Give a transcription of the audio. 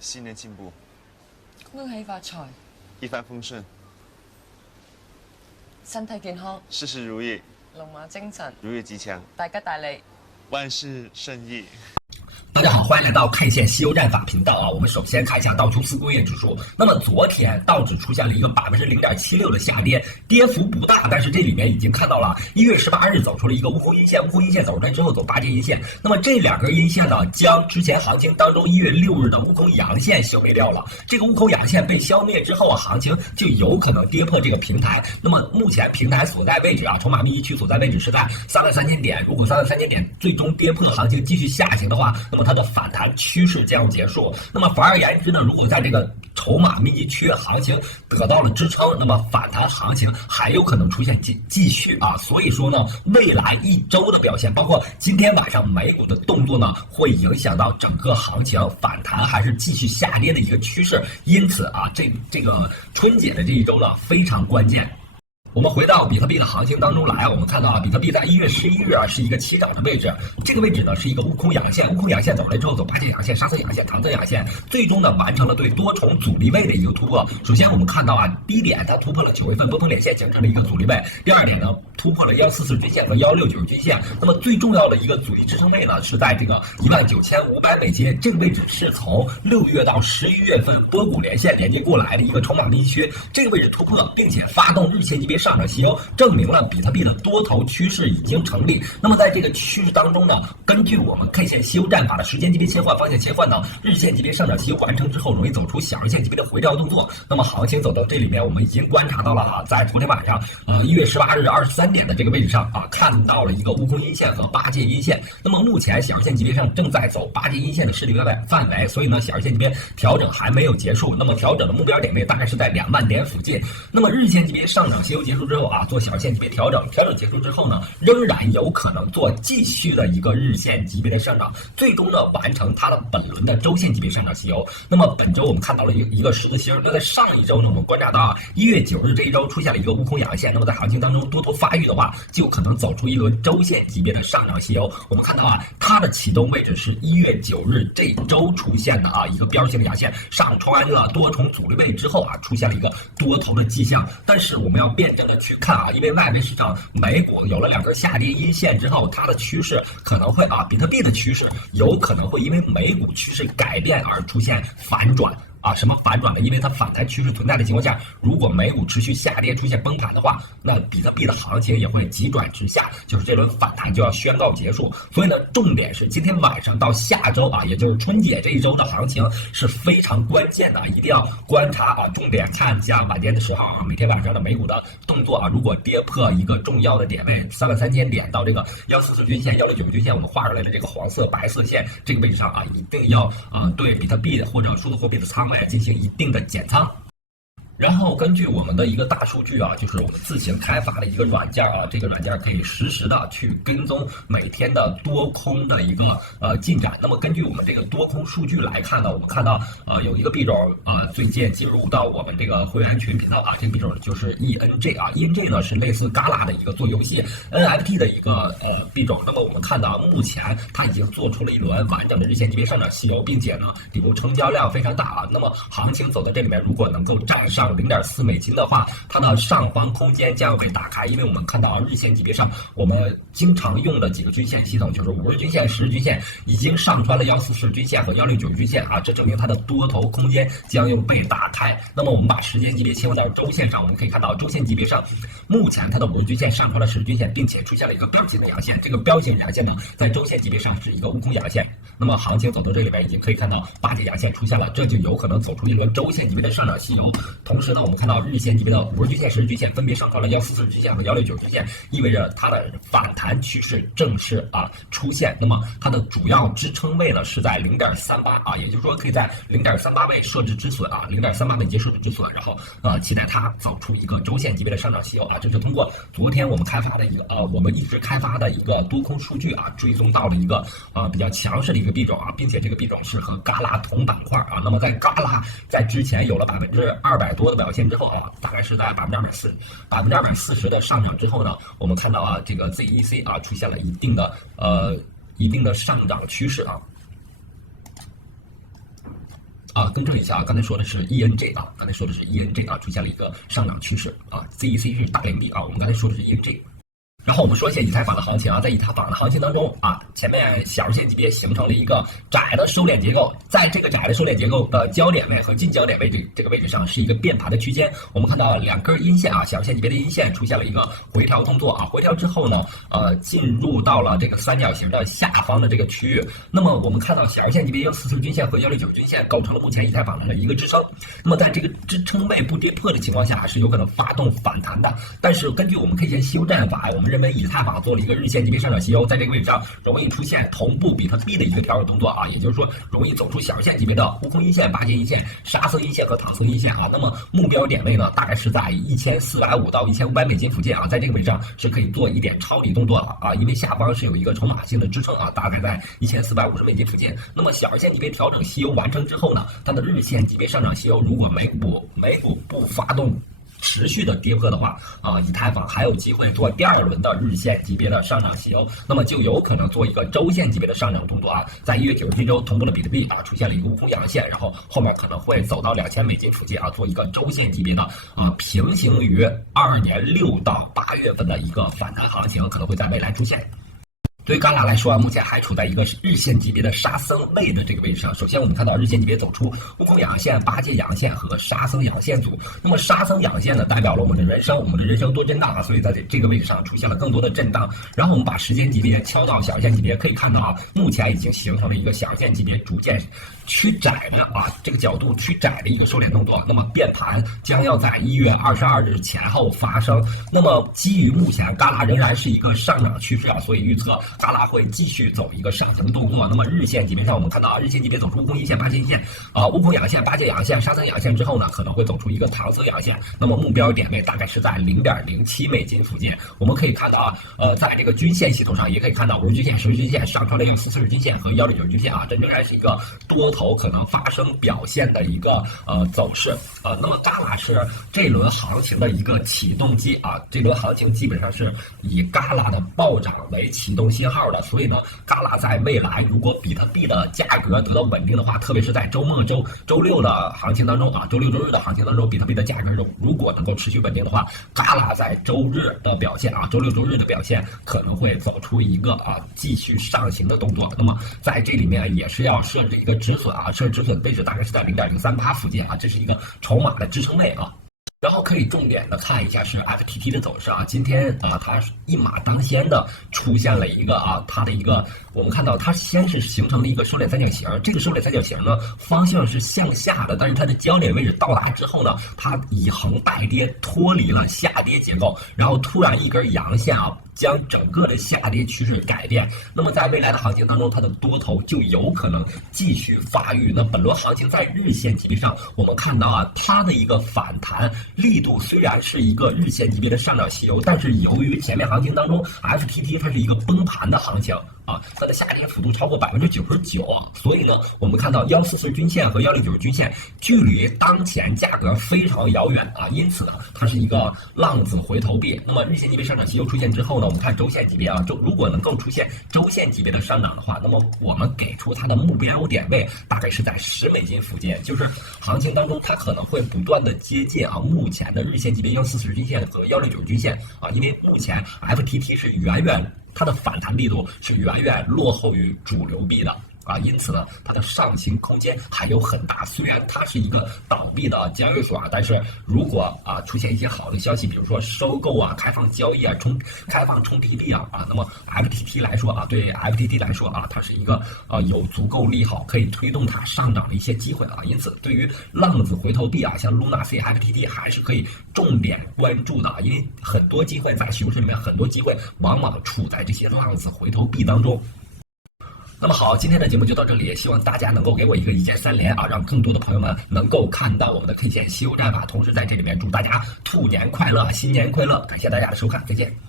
新年进步，恭喜發財，一帆风顺，身體健康，事事如意，龍馬精神，如月吉祥，大吉大利。万事胜意。大家好，欢迎来到 K 线西游战法频道啊！我们首先看一下道琼斯工业指数。那么昨天道指出现了一个0.76%的下跌，跌幅不大，但是这里面已经看到了1月18日走出了一个悟空阴线，悟空阴线走出来之后走8节阴线。那么这两根阴线呢，将之前行情当中1月6日的悟空阳线消灭掉了。这个悟空阳线被消灭之后啊，行情就有可能跌破这个平台。那么目前平台所在位置啊，筹码密集区所在位置是在33000点。如果33000点最终跌破，行情继续下行的话，那么它的反弹趋势将要结束。那么反而言之呢，如果在这个筹码密集区行情得到了支撑，那么反弹行情还有可能出现继续啊。所以说呢，未来一周的表现，包括今天晚上美股的动作呢，会影响到整个行情反弹还是继续下跌的一个趋势。因此啊，这个春节的这一周呢，非常关键。我们回到比特币的行情当中来，我们看到啊，比特币在1月11日啊是一个起涨的位置，这个位置呢是一个悟空阳线，悟空阳线走来之后走8节阳线、杀色阳线、唐僧阳线，最终呢完成了对多重阻力位的一个突破。首先我们看到啊，第一点它突破了9月份波峰连线，形成了一个阻力位；第二点呢，突破了144均线和169均线。那么最重要的一个阻力支撑位呢是在这个19500美金，这个位置是从6月到11月份波谷连线连接过来的一个筹码密集区，这个位置突破，并且发动日线级别上涨吸收，证明了比特币的多头趋势已经成立。那么在这个趋势当中呢，根据我们 K 线西游战法的时间级别切换、方向切换呢，日线级别上涨吸收完成之后，容易走出小日线级别的回调动作。那么行情走到这里面，我们已经观察到了啊，在昨天晚上1月18日23点的这个位置上啊，看到了一个悟空阴线和8节阴线。那么目前小日线级别上正在走8节阴线的势力范围，所以呢，小日线级别调整还没有结束。那么调整的目标点位大概是在2万点附近。那么日线级别上涨吸收结束之后啊，做小线级别调整结束之后呢，仍然有可能做继续的一个日线级别的上涨，最终呢完成它的本轮的周线级别上涨吸收。那么本周我们看到了一个十字星，那在上一周呢，我们观察到啊，1月9日这一周出现了一个悟空阳线，那么在行情当中多头发育的话，就可能走出一轮周线级别的上涨吸收。我们看到啊，它的启动位置是1月9日这一周出现的啊一个标志性的阳线，上穿了多重阻力位之后啊，出现了一个多头的迹象。但是我们要辩证的去看啊，因为外围市场美股有了2根下跌阴线之后，它的趋势可能会啊，比特币的趋势有可能会因为美股趋势改变而出现反转。啊，什么反转呢？因为它反弹趋势存在的情况下，如果美股持续下跌出现崩盘的话，那比特币的行情也会急转直下，就是这轮反弹就要宣告结束。所以呢，重点是今天晚上到下周啊，也就是春节这一周的行情是非常关键的，一定要观察啊，重点看一下晚间的时候啊，每天晚上的美股的动作啊，如果跌破一个重要的点位33000点到这个144均线、169均线，我们画出来的这个黄色、白色线这个位置上啊，一定要对比特币或者数字货币的仓位进行一定的减仓。然后根据我们的一个大数据啊，就是我们自行开发的一个软件啊，这个软件可以实时的去跟踪每天的多空的一个进展。那么根据我们这个多空数据来看呢，我们看到有一个币种啊最近进入到我们这个会员群频道啊，这个币种就是 ENJ 啊 ，ENJ 呢是类似嘎啦的一个做游戏 NFT 的一个币种。那么我们看到目前它已经做出了一轮完整的日线级别上涨吸收，并且呢底部成交量非常大啊。那么行情走到这里面，如果能够站上0.4美金的话，它的上方空间将要被打开。因为我们看到啊，日线级别上我们经常用的几个均线系统，就是50日均线、10日均线已经上穿了144均线和169均线啊，这证明它的多头空间将要被打开。那么我们把时间级别切换到周线上，我们可以看到周线级别上，目前它的50日均线上穿了10日均线，并且出现了一个标形的阳线。这个标形阳线呢，在周线级别上是一个悟空阳线。那么行情走到这里边，已经可以看到8节阳线出现了，这就有可能走出一轮周线级别的上涨吸收。同时呢，我们看到日线级别的50日均线、10日均线分别上穿了144均线和169均线，意味着它的反弹趋势正式出现。那么它的主要支撑位呢是在0.38啊，也就是说可以在0.38位设置止损啊，0.38位接设置止损，然后期待它走出一个周线级别的上涨吸收啊。这是通过昨天我们开发的一个我们一直开发的一个多空数据啊，追踪到了一个比较强势的一个币种啊，并且这个币种是和嘎啦同板块啊。那么在嘎啦在之前有了200%多的表现之后啊，大概是在240%的上涨之后呢，我们看到啊，这个 ZEC 啊出现了一定的上涨趋势啊。更正一下啊，刚才说的是 ENJ 啊，刚才说的是 ENJ 啊，出现了一个上涨趋势啊 ，CEC 是大连币啊，我们刚才说的是 ENJ。然后我们说一下以太坊的行情啊，在以太坊的行情当中啊，前面小日线级别形成了一个窄的收敛结构，在这个窄的收敛结构的焦点位和近焦点位这个位置上是一个变盘的区间。我们看到两根阴线啊，小日线级别的阴线出现了一个回调动作啊，回调之后呢，进入到了这个三角形的下方的这个区域。那么我们看到小日线级别144均线和169均线构成了目前以太坊的一个支撑。那么在这个支撑位不跌破的情况下，是有可能发动反弹的。但是根据我们 K 线西欧战法，我们认为以太坊做了一个日线级别上涨西欧，在这个位置上容易出现同步比特币的一个调整动作啊，也就是说容易走出小日线级别的悟空阴线、八节阴线、沙僧阴线和唐僧阴线啊。那么目标点位呢，大概是在1450到1500美金附近啊，在这个位置上是可以做一点抄底动作的啊，因为下方是有一个筹码性的支撑啊，大概在1450美金附近。那么小日线级别调整西欧完成之后呢，它的日线级别上涨西欧，如果美股不发动持续的跌破的话以太坊还有机会做第二轮的日线级别的上涨西欧，那么就有可能做一个周线级别的上涨动作啊。在1月9日这周，同步的比特币出现了一个悟空阳线，然后后面可能会走到2000美金附近啊，做一个周线级别的平行于22年6到8月份的一个反弹行情，可能会在未来出现。对于Gala来说啊，目前还处在一个日线级别的沙僧位的这个位置上。首先我们看到日线级别走出悟空阳线、八节阳线和沙僧阳线组。那么沙僧阳线呢，代表了我们的人生多震荡啊，所以在这个位置上出现了更多的震荡。然后我们把时间级别敲到小线级别，可以看到啊，目前已经形成了一个小线级别逐渐趋窄的这个角度趋窄的一个收敛动作。那么变盘将要在1月22日前后发生。那么基于目前Gala仍然是一个上涨趋势啊，所以预测Gala会继续走一个上行动作。那么日线级别上，我们看到日线级别走出悟空阴线、八节阴线悟空阳线、八节阳线、沙僧阳线之后呢，可能会走出一个唐僧阳线。那么目标点位大概是在0.07美金附近。我们可以看到在这个均线系统上，也可以看到50均线、10均线上穿了144均线和169均线啊，这仍然是一个多头可能发生表现的一个走势那么Gala是这轮行情的一个启动机啊，这轮行情基本上是以Gala的暴涨为启动信号的，所以呢Gala在未来如果比特币的价格得到稳定的话，特别是在周末周六的行情当中啊，周六周日的行情当中，比特币的价格如果能够持续稳定的话，Gala在周日的表现啊，周六周日的表现可能会走出一个继续上行的动作。那么在这里面也是要设置一个止损啊，设置止损位置大概是在0.03%附近啊，这是一个筹码的支撑位啊。然后可以重点的看一下是 FTT 的走势啊，今天它一马当先的出现了一个它的一个，我们看到它先是形成了一个收敛三角形，这个收敛三角形呢方向是向下的，但是它的焦点位置到达之后呢，它以横带跌脱离了下跌结构，然后突然一根阳线将整个的下跌趋势改变。那么在未来的行情当中，它的多头就有可能继续发育。那本轮行情在日线级别上，我们看到它的一个反弹力度虽然是一个日线级别的上涨西欧，但是由于前面行情当中 FTT 它是一个崩盘的行情它的下跌幅度超过99%所以呢，我们看到144均线和169均线距离当前价格非常遥远因此呢，它是一个浪子回头币。那么日线级别上涨西欧出现之后呢，我们看周线级别如果能够出现周线级别的上涨的话，那么我们给出它的目标点位大概是在10美金附近，就是行情当中它可能会不断的接近目前的日线级别140均线和169均线因为目前 FTT 是它的反弹力度是远远落后于主流币的因此呢，它的上行空间还有很大。虽然它是一个倒闭的交易所但是如果出现一些好的消息，比如说收购开放交易开放充币币那么 FTT 来说对 FTT 来说它是一个有足够利好可以推动它上涨的一些机会因此对于浪子回头币像 Luna C、FTT 还是可以重点关注的因为很多机会在熊市里面，很多机会往往处在这些浪子回头币当中。那么好，今天的节目就到这里，希望大家能够给我一个一键3连让更多的朋友们能够看到我们的 K 线西欧战法，同时在这里面祝大家兔年快乐，新年快乐，感谢大家的收看，再见。